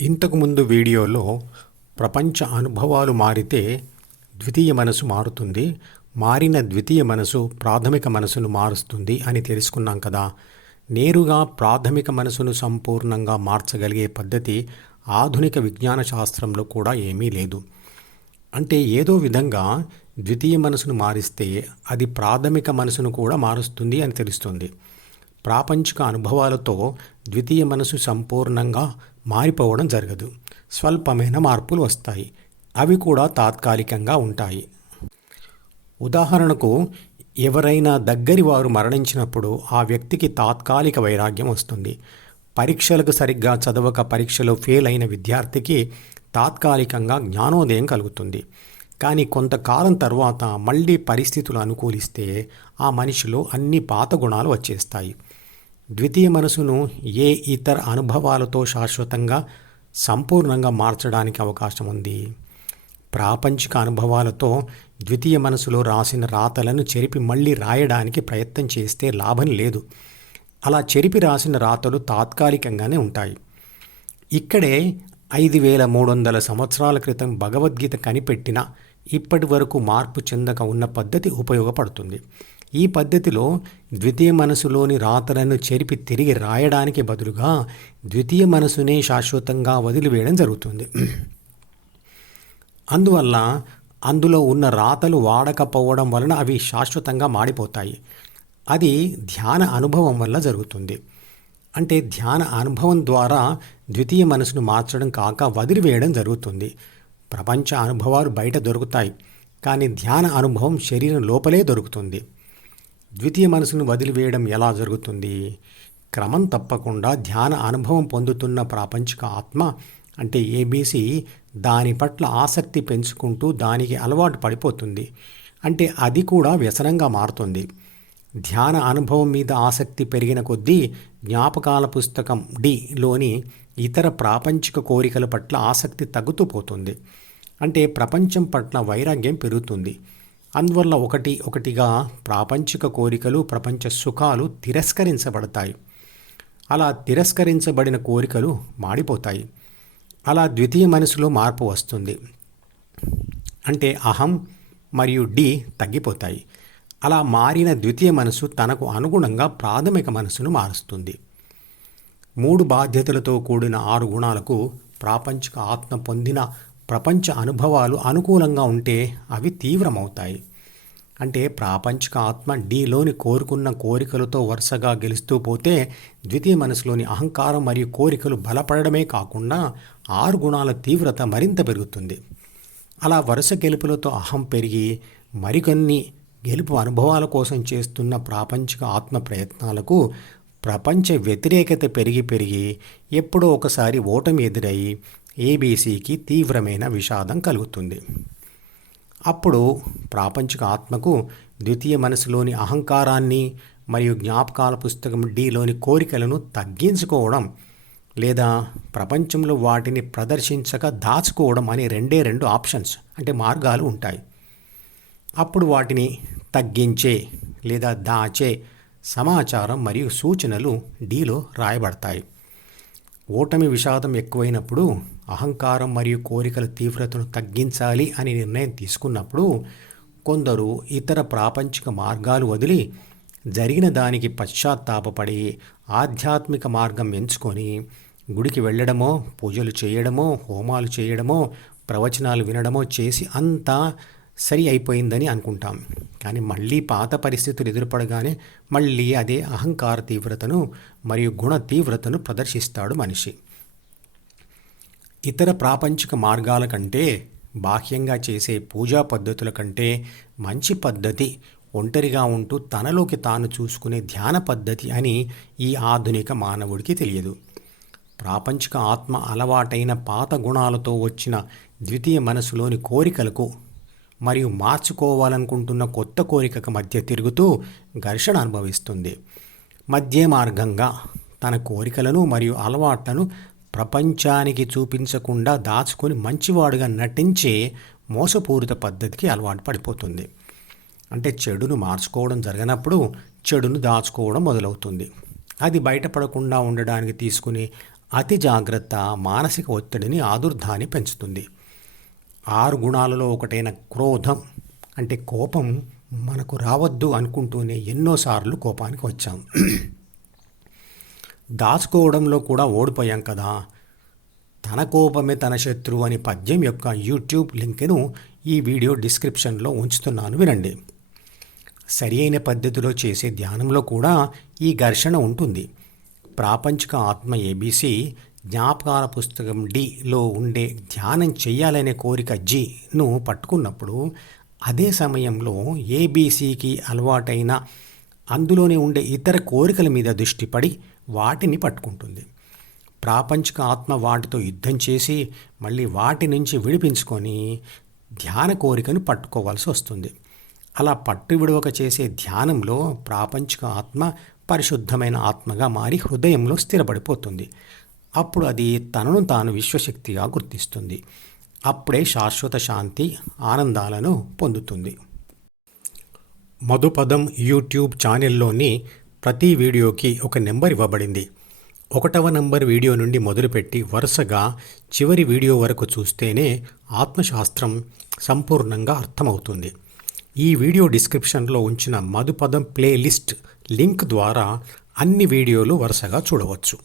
ఇంతకుముందు వీడియోలో ప్రపంచ అనుభవాలు మారితే ద్వితీయ మనసు మారుతుంది, మారిన ద్వితీయ మనసు ప్రాథమిక మనసును మారుస్తుంది అని తెలుసుకున్నాం కదా. నేరుగా ప్రాథమిక మనసును సంపూర్ణంగా మార్చగలిగే పద్ధతి ఆధునిక విజ్ఞాన శాస్త్రంలో కూడా ఏమీ లేదు. అంటే ఏదో విధంగా ద్వితీయ మనసును మారిస్తే అది ప్రాథమిక మనసును కూడా మారుస్తుంది అని తెలుస్తుంది. ప్రాపంచిక అనుభవాలతో ద్వితీయ మనసు సంపూర్ణంగా మారిపోవడం జరగదు. స్వల్పమైన మార్పులు వస్తాయి, అవి కూడా తాత్కాలికంగా ఉంటాయి. ఉదాహరణకు, ఎవరైనా దగ్గరి వారు మరణించినప్పుడు ఆ వ్యక్తికి తాత్కాలిక వైరాగ్యం వస్తుంది. పరీక్షలకు సరిగ్గా చదవక పరీక్షలో ఫెయిల్ అయిన విద్యార్థికి తాత్కాలికంగా జ్ఞానోదయం కలుగుతుంది. కానీ కొంతకాలం తర్వాత మళ్ళీ పరిస్థితులు అనుకూలిస్తే ఆ మనిషిలో అన్ని పాత గుణాలు వచ్చేస్తాయి. ద్వితీయ మనసును ఏ ఇతర అనుభవాలతో శాశ్వతంగా సంపూర్ణంగా మార్చడానికి అవకాశం ఉంది? ప్రాపంచిక అనుభవాలతో ద్వితీయ మనసులో రాసిన రాతలను చెరిపి మళ్ళీ రాయడానికి ప్రయత్నం చేస్తే లాభం లేదు. అలా చెరిపి రాసిన రాతలు తాత్కాలికంగానే ఉంటాయి. ఇక్కడే 5300 సంవత్సరాల క్రితం భగవద్గీత కనిపెట్టిన ఇప్పటి వరకు మార్పు చెందక ఉన్న పద్ధతి ఉపయోగపడుతుంది. ఈ పద్ధతిలో ద్వితీయ మనసులోని రాతలను చెరిపి తిరిగి రాయడానికి బదులుగా ద్వితీయ మనసునే శాశ్వతంగా వదిలివేయడం జరుగుతుంది. అందువల్ల అందులో ఉన్న రాతలు వాడకపోవడం వలన అవి శాశ్వతంగా మాడిపోతాయి. అది ధ్యాన అనుభవం వల్ల జరుగుతుంది. అంటే ధ్యాన అనుభవం ద్వారా ద్వితీయ మనసును మార్చడం కాక వదిలివేయడం జరుగుతుంది. ప్రపంచ అనుభవాలు బయట దొరుకుతాయి, కానీ ధ్యాన అనుభవం శరీరం లోపలే దొరుకుతుంది. ద్వితీయ మనసును వదిలివేయడం ఎలా జరుగుతుంది? క్రమం తప్పకుండా ధ్యాన అనుభవం పొందుతున్న ప్రాపంచిక ఆత్మ అంటే ఏబీసీ దాని పట్ల ఆసక్తి పెంచుకుంటూ దానికి అలవాటు పడిపోతుంది. అంటే అది కూడా వ్యసనంగా మారుతుంది. ధ్యాన అనుభవం మీద ఆసక్తి పెరిగిన కొద్దీ జ్ఞాపకాల పుస్తకం డిలోని ఇతర ప్రాపంచిక కోరికల పట్ల ఆసక్తి తగ్గుతూ పోతుంది. అంటే ప్రపంచం పట్ల వైరాగ్యం పెరుగుతుంది. అందువల్ల ఒకటిగా ప్రాపంచిక కోరికలు, ప్రపంచ సుఖాలు తిరస్కరించబడతాయి. అలా తిరస్కరించబడిన కోరికలు మాడిపోతాయి. అలా ద్వితీయ మనసులో మార్పు వస్తుంది. అంటే అహం మరియు డి తగ్గిపోతాయి. అలా మారిన ద్వితీయ మనసు తనకు అనుగుణంగా ప్రాథమిక మనసును మారుస్తుంది. 3 బాధ్యతలతో కూడిన 6 గుణాలకు ప్రాపంచిక ఆత్మ పొందిన ప్రపంచ అనుభవాలు అనుకూలంగా ఉంటే అవి తీవ్రమవుతాయి. అంటే ప్రాపంచిక ఆత్మ డీలోని కోరుకున్న కోరికలతో వరుసగా గెలుస్తూ పోతే ద్వితీయ మనసులోని అహంకారం మరియు కోరికలు బలపడమే కాకుండా 6 గుణాల తీవ్రత మరింత పెరుగుతుంది. అలా వరుస గెలుపులతో అహం పెరిగి మరికొన్ని గెలుపు అనుభవాల కోసం చేస్తున్న ప్రాపంచిక ఆత్మ ప్రయత్నాలకు ప్రపంచ వ్యతిరేకత పెరిగి ఎప్పుడో ఒకసారి ఓటమి ఎదురై ఏబీసీకి తీవ్రమైన విషాదం కలుగుతుంది. అప్పుడు ప్రాపంచిక ఆత్మకు ద్వితీయ మనసులోని అహంకారాన్ని మరియు జ్ఞాపకాల పుస్తకం డిలోని కోరికలను తగ్గించుకోవడం లేదా ప్రపంచంలో వాటిని ప్రదర్శించక దాచుకోవడం అనే 2 ఆప్షన్స్ అంటే మార్గాలు ఉంటాయి. అప్పుడు వాటిని తగ్గించే లేదా దాచే సమాచారం మరియు సూచనలు డిలో రాయబడతాయి. ఓటమి విషాదం ఎక్కువైనప్పుడు అహంకారం మరియు కోరికల తీవ్రతను తగ్గించాలి అని నిర్ణయం తీసుకున్నప్పుడు కొందరు ఇతర ప్రాపంచిక మార్గాలు వదిలి జరిగిన దానికి పశ్చాత్తాపపడి ఆధ్యాత్మిక మార్గం ఎంచుకొని గుడికి వెళ్ళడమో, పూజలు చేయడమో, హోమాలు చేయడమో, ప్రవచనాలు వినడమో చేసి అంతా సరి అయిపోయిందని అనుకుంటాం. కానీ మళ్ళీ పాత పరిస్థితులు ఎదురుపడగానే మళ్ళీ అదే అహంకార తీవ్రతను మరియు గుణ తీవ్రతను ప్రదర్శిస్తాడు మనిషి. ఇతర ప్రాపంచిక మార్గాల కంటే, బాహ్యంగా చేసే పూజా పద్ధతుల కంటే మంచి పద్ధతి ఒంటరిగా ఉంటూ తనలోకి తాను చూసుకునే ధ్యాన పద్ధతి అని ఈ ఆధునిక మానవుడికి తెలియదు. ప్రాపంచిక ఆత్మ అలవాటైన పాత గుణాలతో వచ్చిన ద్వితీయ మనసులోని కోరికలకు మరియు మార్చుకోవాలనుకుంటున్న కొత్త కోరికకు మధ్య తిరుగుతూ ఘర్షణ అనుభవిస్తుంది. మధ్య మార్గంగా తన కోరికలను మరియు అలవాట్లను ప్రపంచానికి చూపించకుండా దాచుకొని మంచివాడుగా నటించే మోసపూరిత పద్ధతికి అలవాటు పడిపోతుంది. అంటే చెడును మార్చుకోవడం జరగనప్పుడు చెడును దాచుకోవడం మొదలవుతుంది. అది బయటపడకుండా ఉండడానికి తీసుకునే అతి జాగ్రత్త మానసిక ఒత్తిడిని ఆదుర్దాన్ని పెంచుతుంది. 6 గుణాలలో ఒకటైన క్రోధం అంటే కోపం మనకు రావద్దు అనుకుంటూనే ఎన్నోసార్లు కోపానికి వచ్చాం. దాచుకోవడంలో కూడా ఓడిపోయాం కదా. తన కోపమే తన శత్రువు అని పద్యం యొక్క యూట్యూబ్ లింక్ను ఈ వీడియో డిస్క్రిప్షన్లో ఉంచుతున్నాను, వినండి. సరి అయిన పద్ధతిలో చేసే ధ్యానంలో కూడా ఈ ఘర్షణ ఉంటుంది. ప్రాపంచిక ఆత్మ ఏబీసీ, జ్ఞాపకాల పుస్తకం డిలో ఉండే ధ్యానం చెయ్యాలనే కోరిక జిను పట్టుకున్నప్పుడు అదే సమయంలో ఏబీసీకి అలవాటైన అందులోనే ఉండే ఇతర కోరికల మీద దృష్టి పడి వాటిని పట్టుకుంటుంది. ప్రాపంచిక ఆత్మ వాటితో యుద్ధం చేసి మళ్ళీ వాటి నుంచి విడిపించుకొని ధ్యాన కోరికను పట్టుకోవాల్సి వస్తుంది. అలా పట్టు విడవక చేసే ధ్యానంలో ప్రాపంచిక ఆత్మ పరిశుద్ధమైన ఆత్మగా మారి హృదయంలో స్థిరపడిపోతుంది. అప్పుడు అది తనను తాను విశ్వశక్తిగా గుర్తిస్తుంది. అప్పుడే శాశ్వత శాంతి, ఆనందాలను పొందుతుంది. మధుపదం యూట్యూబ్ ఛానల్లోని ప్రతి వీడియోకి ఒక నెంబర్ ఇవ్వబడింది. 1వ నంబర్ వీడియో నుండి మొదలుపెట్టి వరుసగా చివరి వీడియో వరకు చూస్తేనే ఆత్మశాస్త్రం సంపూర్ణంగా అర్థమవుతుంది. ఈ వీడియో డిస్క్రిప్షన్లో ఉంచిన మధుపదం ప్లేలిస్ట్ లింక్ ద్వారా అన్ని వీడియోలు వరుసగా చూడవచ్చు.